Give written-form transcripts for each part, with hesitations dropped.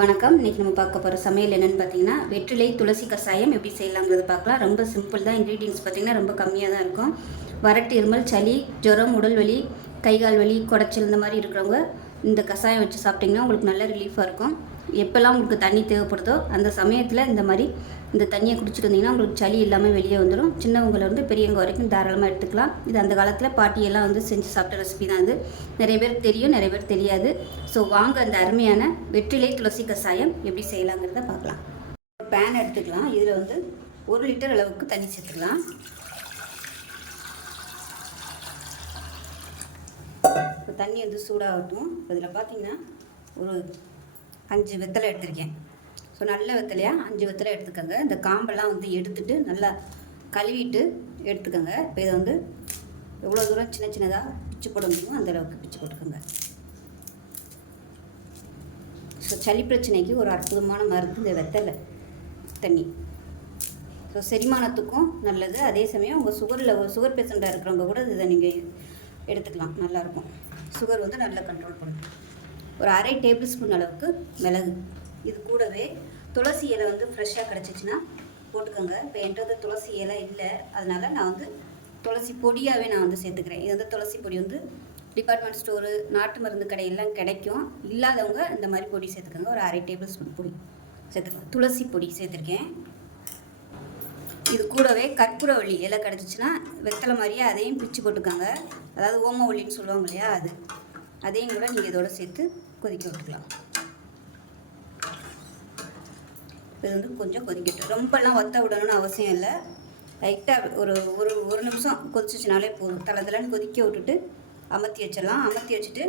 வணக்கம். இன்றைக்கி நம்ம பார்க்க போகிற சமையல் என்னென்னு பார்த்தீங்கன்னா, வெற்றிலை துளசி கஷாயம் எப்படி செய்யலாங்கிறது பார்க்கலாம். ரொம்ப சிம்பிள் தான். இன்க்ரீடியன்ஸ் பார்த்திங்கன்னா ரொம்ப கம்மியாக தான் இருக்கும். வறட்டு இருமல், சளி, ஜுரம், உடல் வலி, கை கால் வலி, குடைச்சல் இந்த மாதிரி இருக்கிறவங்க இந்த கஷாயம் வச்சு சாப்பிட்டிங்கன்னா உங்களுக்கு நல்ல ரிலீஃபாக இருக்கும். எப்போல்லாம் உங்களுக்கு தண்ணி தேவைப்படுதோ அந்த சமயத்தில் இந்த மாதிரி இந்த தண்ணியை குடிச்சிட்டு வந்தீங்கன்னா உங்களுக்கு சளி இல்லாமல் வெளியே வந்துடும். சின்னவங்கலேருந்து பெரியவங்க வரைக்கும் தாராளமாக எடுத்துக்கலாம். இது அந்த காலத்தில் பாட்டியெல்லாம் செஞ்சு சாப்பிட்ட ரெசிபி தான். இது நிறைய பேருக்கு தெரியும், நிறைய பேர் தெரியாது. ஸோ வாங்க அந்த அருமையான வெற்றிலை துளசி கஷாயம் எப்படி செய்யலாங்கிறத பார்க்கலாம். ஒரு பேன் எடுத்துக்கலாம். இதில் 1 லிட்டர் அளவுக்கு தண்ணி சேர்த்துக்கலாம். இப்போ தண்ணி சூடாகட்டும். இதில் பார்த்தீங்கன்னா ஒரு 5 வெத்தலை எடுத்திருக்கேன். ஸோ நல்ல வெத்தலையாக 5 வெத்தலை எடுத்துக்கோங்க. இந்த காம்பெல்லாம் எடுத்துட்டு நல்லா கழுவிட்டு எடுத்துக்கோங்க. இப்போ இதை எவ்வளோ தூரம் சின்ன சின்னதாக பிச்சு போட முடியுமோ அந்த அளவுக்கு பிச்சு போட்டுக்கோங்க. ஸோ சளி பிரச்சனைக்கு ஒரு அற்புதமான மருந்து இந்த வெத்தலை தண்ணி. ஸோ செரிமானத்துக்கும் நல்லது. அதே சமயம் உங்கள் சுகர் பேஷண்ட்டாக இருக்கிறவங்க கூட இதை நீங்கள் எடுத்துக்கலாம். நல்லாயிருக்கும். சுகர் நல்லா கண்ட்ரோல் பண்ணும். ஒரு 1/2 டேபிள் ஸ்பூன் அளவுக்கு மிளகு. இது கூடவே துளசி இலை ஃப்ரெஷ்ஷாக கிடச்சிச்சின்னா போட்டுக்கோங்க. இப்போ என்கிட்ட துளசி இலை இல்லை, அதனால் நான் துளசி பொடியாகவே நான் சேர்த்துக்கிறேன். இது துளசி பொடி டிபார்ட்மெண்ட் ஸ்டோரு, நாட்டு மருந்து கடையெல்லாம் கிடைக்கும். இல்லாதவங்க இந்த மாதிரி பொடி சேர்த்துக்கோங்க. ஒரு 1/2 டேபிள் ஸ்பூன் பொடி சேர்த்துக்கலாம். துளசி பொடி சேர்த்துருக்கேன். இது கூடவே கற்பூரவள்ளி இலை கிடச்சிச்சின்னா வெத்தலை மாதிரியே அதையும் பிச்சு போட்டுக்கோங்க. அதாவது ஓமவள்ளின்னு சொல்லுவாங்க இல்லையா, அதையும் கூட நீங்கள் இதோட சேர்த்து கொதிக்க விட்டுக்கலாம். இது கொஞ்சம் கொதிக்கட்டும். ரொம்பலாம் வத்த விடணும்னு அவசியம் இல்லை. லைட்டாக ஒரு நிமிஷம் கொதிச்சிச்சினாலே போதும். தலைன்னு கொதிக்க விட்டுட்டு அமர்த்தி வச்சிடலாம். அமர்த்தி வச்சுட்டு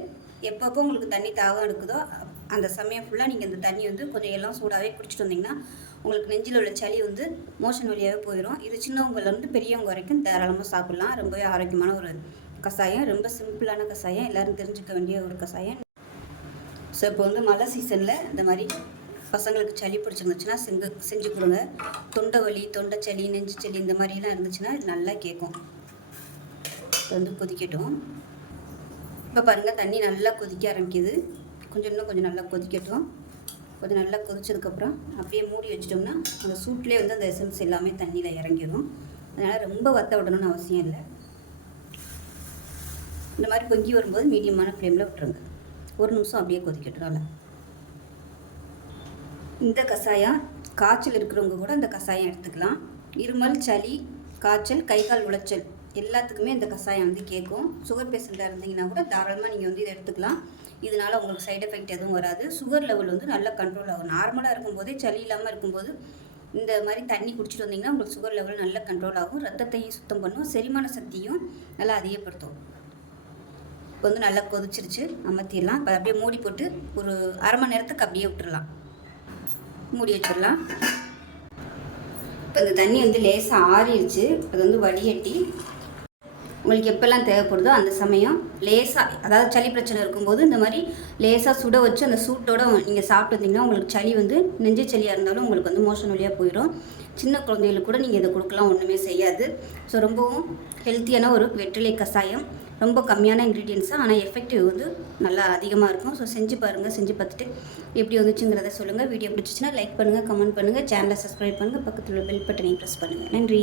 எப்பப்போ உங்களுக்கு தண்ணி தாகம் எடுக்குதோ அந்த சமயம் ஃபுல்லாக நீங்கள் இந்த தண்ணி கொஞ்சம் எல்லாம் சூடாகவே குடிச்சிட்டு வந்தீங்கன்னா உங்களுக்கு நெஞ்சில் உள்ள சளி மோஷன் வழியாகவே போயிடும். இது சின்னவங்கலேருந்து பெரியவங்க வரைக்கும் தாராளமாக சாப்பிட்லாம். ரொம்பவே ஆரோக்கியமான ஒரு கஷாயம். ரொம்ப சிம்பிளான கஷாயம், எல்லோரும் தெரிஞ்சுக்க வேண்டிய ஒரு கஷாயம். ஸோ இப்போ மழை சீசனில் இந்த மாதிரி பசங்களுக்கு சளி பிடிச்சிருந்துச்சுன்னா செஞ்சு கொடுங்க. தொண்டை வலி, தொண்டை சளி, நெஞ்சு சளி இந்த மாதிரிலாம் இருந்துச்சுன்னா இது நல்லா கேட்கும். கொதிக்கட்டும். இப்போ பாருங்கள், தண்ணி நல்லா கொதிக்க ஆரம்பிக்குது. இன்னும் கொஞ்சம் நல்லா கொதிக்கட்டும். கொஞ்சம் நல்லா கொதிச்சதுக்கப்புறம் அப்படியே மூடி வச்சிட்டோம்னா அந்த சூட்லேயே அந்த எசன்ஸ் எல்லாமே தண்ணியில் இறங்கிடும். அதனால் ரொம்ப வத்த விடணும்னு அவசியம் இல்லை. இந்த மாதிரி பொங்கி வரும்போது மீடியமான ஃப்ளேமில் விட்டுருங்க. 1 நிமிஷம் அப்படியே கொதிக்கட்டும். நல்லா இந்த கஷாயம் காய்ச்சல் இருக்கிறவங்க கூட இந்த கஷாயம் எடுத்துக்கலாம். இருமல், சளி, காய்ச்சல், கை கால் உளைச்சல் எல்லாத்துக்குமே இந்த கஷாயம் கேட்கும். சுகர் பேஷண்ட்டாக இருந்தீங்கன்னா கூட தாராளமாக நீங்கள் இதை எடுத்துக்கலாம். இதனால் உங்களுக்கு சைடு எஃபெக்ட் எதுவும் வராது. சுகர் லெவல் நல்லா கண்ட்ரோல் ஆகும். நார்மலாக இருக்கும்போதே சளி இல்லாமல் இருக்கும்போது இந்த மாதிரி தண்ணி குடிச்சிட்டு வந்தீங்கன்னா உங்களுக்கு சுகர் லெவல் நல்லா கண்ட்ரோல் ஆகும். ரத்தத்தையும் சுத்தம் பண்ணும். செரிமான சக்தியும் நல்லா அதிகப்படுத்தும். இப்போ நல்லா கொதிச்சிருச்சு. அமர்த்திடலாம். இப்போ அப்படியே மூடி போட்டு ஒரு 1/2 மணி நேரத்துக்கு அப்படியே விட்டுடலாம். மூடி வச்சிடலாம். இப்போ இந்த தண்ணி லேசாக ஆறிடுச்சு. அது வடிகட்டி உங்களுக்கு எப்போல்லாம் தேவைப்படுதோ அந்த சமயம் லேசாக, அதாவது சளி பிரச்சனை இருக்கும்போது இந்த மாதிரி லேசாக சுட வச்சு அந்த சூட்டோடு நீங்கள் சாப்பிட்டு வந்தீங்கன்னா உங்களுக்கு சளி நெஞ்சு சளியாக இருந்தாலும் உங்களுக்கு மோஷன் வழியாக போயிடும். சின்ன குழந்தைகளுக்கு கூட நீங்கள் இதை கொடுக்கலாம், ஒன்றுமே செய்யாது. ஸோ ரொம்பவும் ஹெல்த்தியான ஒரு வெற்றிலை கஷாயம். ரொம்ப கம்மியான இன்க்ரீடியன்ஸாக, ஆனால் எஃபெக்டிவ் நல்லா அதிகமாக இருக்கும். ஸோ செஞ்சு பாருங்கள். செஞ்சு பார்த்துட்டு எப்படி வந்துச்சுங்கிறத சொல்லுங்கள். வீடியோ பிடிச்சிச்சின்னா லைக் பண்ணுங்கள், கமெண்ட் பண்ணுங்கள், சேனலை சப்ஸ்கிரைப் பண்ணுங்கள், பக்கத்தில் உள்ள பெல் பட்டனையும் ப்ரெஸ் பண்ணுங்கள். நன்றி.